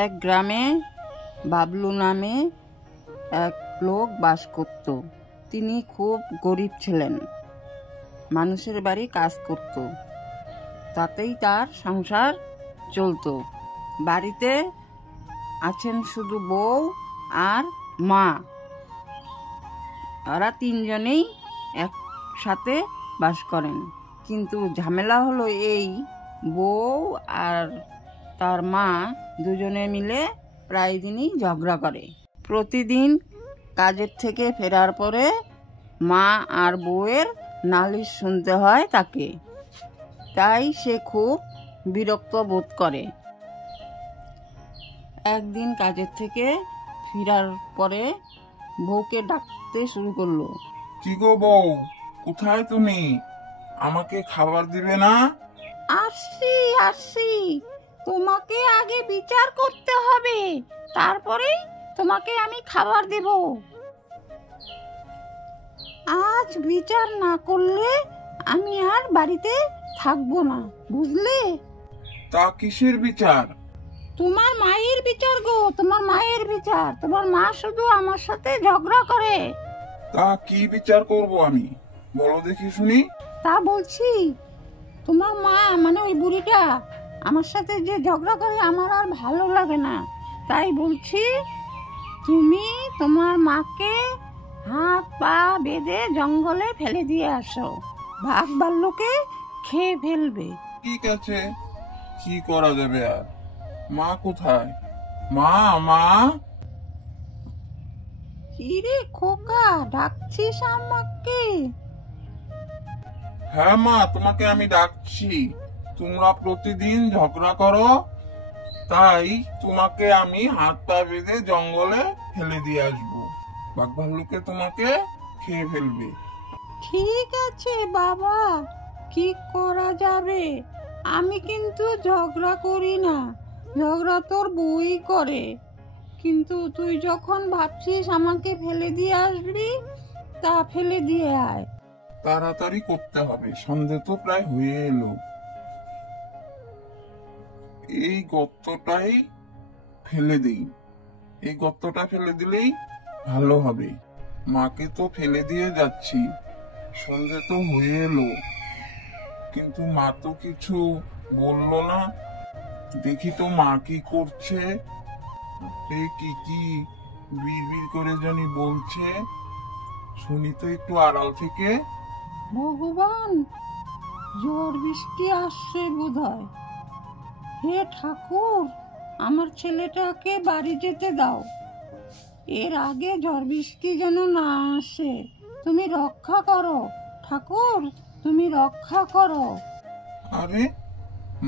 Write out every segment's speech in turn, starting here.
এক গ্রামে বাবলু নামে এক লোক বাস করত। তিনি খুব গরিব ছিলেন, মানুষের বাড়ি কাজ করত, তাতেই তার সংসার চলত। বাড়িতে আছেন শুধু বউ আর মা। তারা তিনজনেই একসাথে বাস করেন, কিন্তু ঝামেলা হলো এই, বউ আর তার মা দুজনে মিলে প্রায় দিনই ঝগড়া করে। প্রতিদিন কাজের থেকে ফেরার পরে মা আর বউয়ের নালিশ শুনতে হয় তাকে, তাই সে খুব বিরক্ত বোধ করে। একদিন কাজের থেকে ফেরার পরে বউকে ডাকতে শুরু করলো। কি গো বউ, কোথায় তুমি? আমাকে খাবার দিবে না? আসছি আসছি, তোমাকে আগে বিচার করতে হবে, তারপরে তোমাকে আমি খাবার দেব। আজ বিচার না করলে আমি আর বাড়িতে থাকবো না, বুঝলে? তা কিসের বিচার? তোমার মায়ের বিচার গো, তোমার মায়ের বিচার। তোমার মা শুধু আমার সাথে ঝগড়া করে। তা কি বিচার করব আমি, বলো দেখি শুনি। তা বলছি, তোমার মা মানে ওই বুড়িটা আমার সাথে যে ঝগড়া করে আমার আর ভালো লাগে না, তাই বলছি তুমি তোমার মাকে হাত পা বেঁধে জঙ্গলে ফেলে দিয়ে আসো, বাঘ ভাল্লুকে খেয়ে ফেলবে। ঠিক আছে, কি করা যাবে আর। মা কোথায়? মা, মা। কি রে খোকা, ডাকছিস আমাকে? হ্যাঁ মা, তোমাকে আমি ডাকছি। তোমরা প্রতিদিন ঝগড়া করো, তাই তোমাকে আমি হাত পা বেঁধে জঙ্গলে ফেলে দিয়ে আসবো, বাঘ ভাল্লুকে তোমাকে খেয়ে ফেলবে। ঠিক আছে বাবা, কি করা যাবে? আমি কিন্তু ঝগড়া করি না, ঝগড়া তোর বই করে। কিন্তু তুই যখন ভাবছিস আমাকে ফেলে দিয়ে আসবি, তা ফেলে দিয়ে আয়। তাড়াতাড়ি করতে হবে, সন্ধে তো প্রায় হয়ে এলো। এই গর্তটাই ফেলে দিই, এই গর্তটা ফেলে দিলেই ভালো হবে। মাকে তো ফেলে দিয়ে যাচ্ছি, সন্ধে তো হয়ে এলো, কিন্তু মা তো কিছু বললো না। দেখি তো মা কি করছে, কি কি বিড়বিড় করে জানি বলছে, শুনি তো একটু আড়াল থেকে। ভগবান, ঝড় বৃষ্টি আসছে বোধহয়। হে ঠাকুর, আমার ছেলেটাকে বাড়ি যেতে দাও, এর আগে ঝড় বৃষ্টি যেন না আসে। তুমি রক্ষা করো ঠাকুর, তুমি রক্ষা করো। আরে,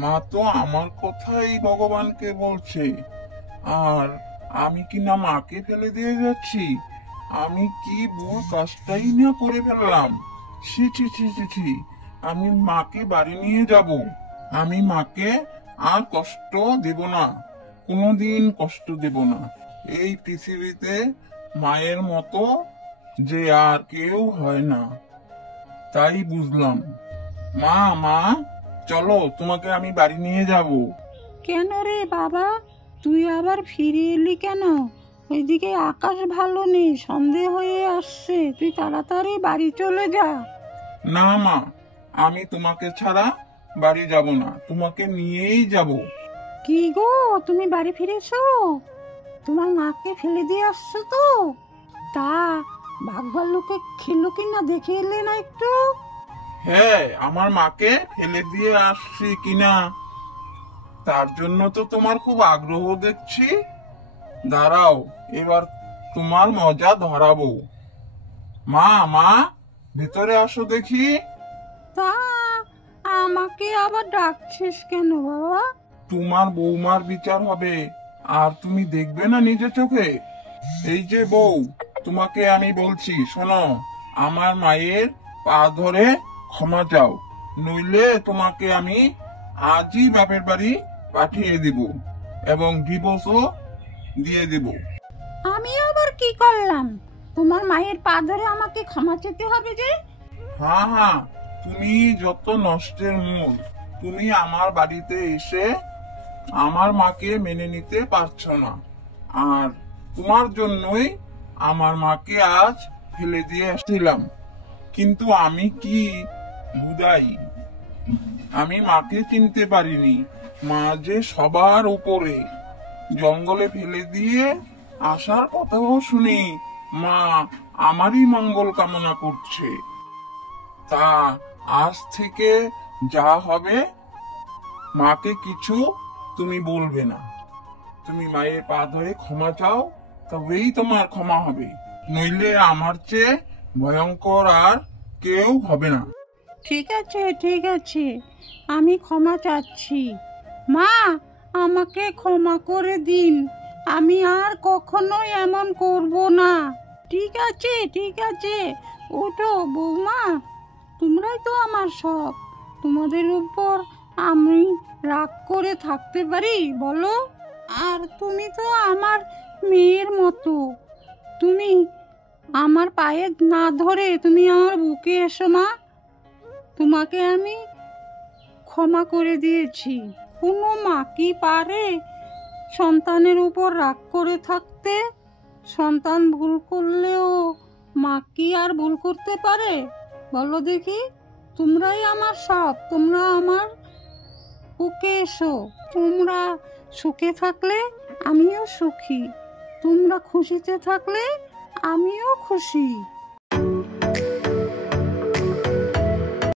মা তো আমার কথাই ভগবানকে বলছে, আর আমি কি না মাকে ফেলে দিয়ে যাচ্ছি? আমি কি ভুল কাজটাই না করে ফেললাম? ছি ছি ছি ছি ছি, আমি মাকে বাড়ি নিয়ে যাব। আমি মাকে আর কষ্ট দেব না, কোনোদিন কষ্ট দেব না। এই পৃথিবীতে মায়ের মতো যে আর কেউ হয় না, তাই বুঝলাম। মা, মা, চলো, তোমাকে আমি বাড়ি নিয়ে যাব। কেন রে বাবা, তুই আবার ফিরে এলি কেন? ওইদিকে আকাশ ভালো নেই, সন্ধে হয়ে আসছে, তুই তাড়াতাড়ি বাড়ি চলে যা। না মা, আমি তোমাকে ছাড়া বাড়ি যাব না, তোমাকে নিয়েই যাব। কি গো, তুমি বাড়ি ফিরেছো? তোমার মাকে ফেলে দিয়ে আসছো তো? তা বাঘ ভাল্লুকে খেলো কিনা দেখে এলে না একটু? হ্যাঁ, আমার মাকে ফেলে দিয়ে আসছি কিনা তার জন্য তো তোমার খুব আগ্রহ দেখছি। দাঁড়াও, এবার তোমার মজা ধরাবো। মা, মা, ভেতরে আসো দেখি। তা আমাকে আবার ডাকছিস কেন বাবা? তোমার বৌমার বিচার হবে, আর তুমি দেখবে না নিজের চোখে। এই যে বউ, তোমাকে আমি বলছি, শোনো, আমার মায়ের পা ধরে ক্ষমা চাও, নইলে তোমাকে আমি আজই বাপের বাড়ি পাঠিয়ে দিব এবং ডিভোর্সও দিয়ে দিব। আমি আবার কি করলাম? তোমার মায়ের পা ধরে আমাকে ক্ষমা চেতে হবে যে? হ্যাঁ হ্যাঁ, তুমি যত নষ্টের মূল, তুমি আমার বাড়িতে এসে আমার মাকে মেনে নিতে পারছো না, আর তোমার জন্যই আমার মাকে আজ ফেলে দিয়ে আসছিলাম। কিন্তু আমি কি ভুদাই, আমি মাকে চিনতে পারিনি। মা যে সবার উপরে। জঙ্গলে ফেলে দিয়ে আসার কথাও শুনি মা আমারই মঙ্গল কামনা করছে। তা আজ থেকে যা হবে মাকে কিছু তুমি বলবে না। তুমি মায়ের পা ধরে ক্ষমা চাও, তবেই তোমার ক্ষমা হবে, নইলে আমার চেয়ে ভয়ঙ্কর আর কেউ হবে না। ঠিক আছে, ঠিক আছে, আমি ক্ষমা চাচ্ছি। মা, আমাকে ক্ষমা করে দিন, আমি আর কখনোই এমন করব না। ঠিক আছে, ঠিক আছে, ওঠো বৌমা, তোমরাই তো আমার সব। তোমাদের উপর আমি রাগ করে থাকতে পারি বলো? আর তুমি তো আমার মেয়ের মতো। তুমি আমার পায়ে না ধরে তুমি আমার বুকে এসো মা, তোমাকে আমি ক্ষমা করে দিয়েছি। কোনো মা কি পারে সন্তানের উপর রাগ করে থাকতে? সন্তান ভুল করলেও মা কি আর ভুল করতে পারে বলো দেখি? তোমরাই আমার সব, তোমরা আমার বুকে এসো। তোমরা সুখে থাকলে আমিও সুখী, তোমরা খুশিতে থাকলে আমিও খুশি।